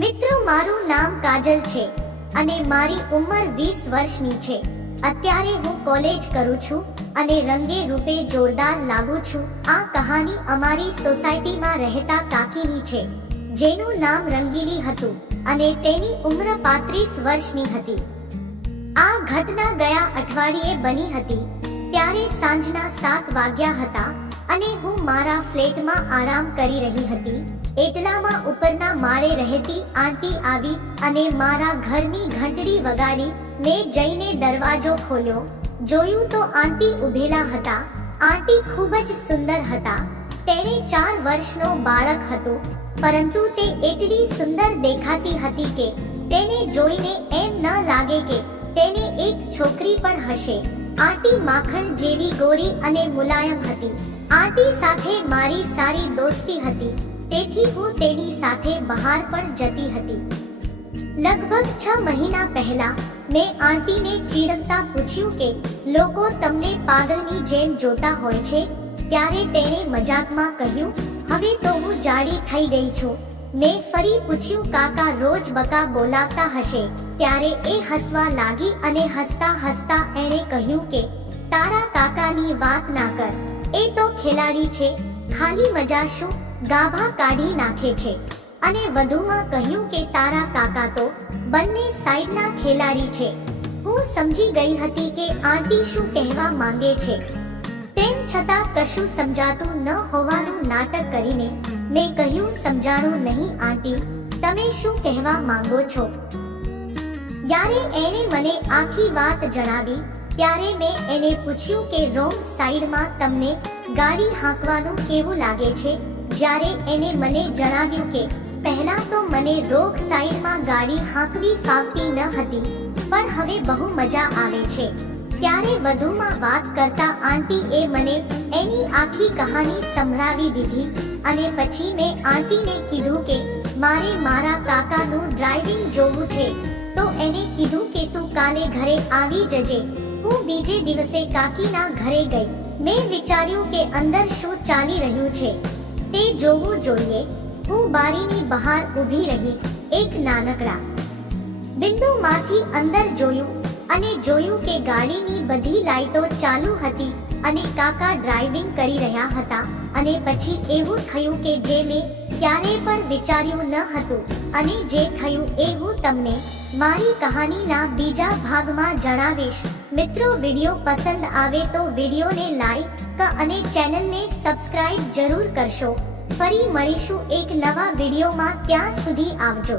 મિત્રો, મારું નામ કાજલ છે અને મારી ઉંમર વીસ વર્ષની છે. અત્યારે હું કોલેજ કરું છું અને રંગે રૂપે જોરદાર લાગુ છું. આ કહાની અમારી સોસાયટીમાં રહેતા કાકીની છે, જેનું નામ રંગીલી હતું અને તેની ઉંમર પાંત્રીસ વર્ષની હતી. આ ઘટના ગયા અઠવાડિયે બની હતી. ત્યારે સાંજના સાત વાગ્યા હતા અને હું મારા ફ્લેટમાં આરામ કરી રહી હતી. એટલામાં ઉપરના માળે રહેતી આંટી આવી અને મારા ઘરની ઘંટડી વગાડી મેં જઈને દરવાજો ખોલ્યો. જોયું તો આંટી ઉભેલા હતા. આંટી ખૂબ જ સુંદર હતા. તેણે ચાર વર્ષનો બાળક હતો, પરંતુ તે એટલી સુંદર દેખાતી હતી કે તેને જોઈને એમ ન લાગે કે તેને એક છોકરી પણ હશે. આંટી માખણ જેવી ગોરી અને મુલાયમ હતી. આંટી સાથે મારી સારી દોસ્તી હતી. તેથી હું તેની સાથે બહાર પણ જતી હતી. લગભગ છ મહિના પહેલા મેં આંટીને ચીડકતા પૂછ્યું કે, લોકો તમને પાગલની જેમ જોતા હોય છે? ત્યારે તેણે મજાકમાં કહ્યું, હવે તો હું જાડી થઈ ગઈ છું. મેં ફરી પૂછ્યું, કાકા રોજ બકા બોલાવતા હશે? ત્યારે એ હસવા લાગી અને હસતા હસતા એણે કહ્યું કે, તારા કાકાની વાત ના કર. એ તો ખેલાડી છે. ખાલી મજા શું? ગાભા કાઢી નાખે છે. અને વધુમાં કહ્યું કે તારા કાકા તો બંને સાઈડના ખેલાડી છે. હું સમજી ગઈ હતી કે આંટી શું કહેવા માંગે છે. તેમ છતાં કશું સમજાતું ન હોવાનું નાટક કરીને મેં કહ્યું, સમજાણું નહીં આંટી, તમે શું કહેવા માંગો છો? યારે એણે મને આખી વાત જણાવી, ત્યારે મેં એને પૂછ્યું કે રોંગ સાઈડમાં તમને ગાડી હાંકવાનું કેવું લાગે છે? જ્યારે એને મને જણાવ્યું કે, પહેલા તો મને રોગ સાઈડમાં ગાડી હાંકવી ફાવતી ન હતી, પણ હવે બહુ મજા આવે છે. ત્યારે વધુમાં વાત કરતા આંટી એ મને એની આખી કહાની સંભળાવી દીધી અને પછી મેં આંટીને કીધું કે, મારે મારા કાકાનું ડ્રાઇવિંગ જોવું છે, તો એને કીધું કે તું કાલે ઘરે આવી જજે. હું બીજે દિવસે કાકીના ઘરે ગઈ. મેં વિચાર્યું કે અંદર શું ચાલી રહ્યું છે. તે જોવું જોઈએ. હું બારીની બહાર ઊભી રહી, એક નાનકડા બિંદુમાંથી અંદર જોયું અને જોયું કે ગાડીની બધી લાઈટો ચાલુ હતી અને કાકા ડ્રાઇવિંગ કરી રહ્યા હતા અને પછી એવું થયું કે જે મેં ક્યારેય પણ વિચાર્યું ન હતું અને જે થયું એ હું તમને મારી કહાનીના બીજા ભાગમાં જણાવીશ. મિત્રો, વીડિયો પસંદ આવે તો વિડીયોને લાઈક અને ચેનલને સબસ્ક્રાઇબ જરૂર કરશો. ફરી મળીશું એક નવા વિડીયોમાં ત્યાં સુધી આવજો.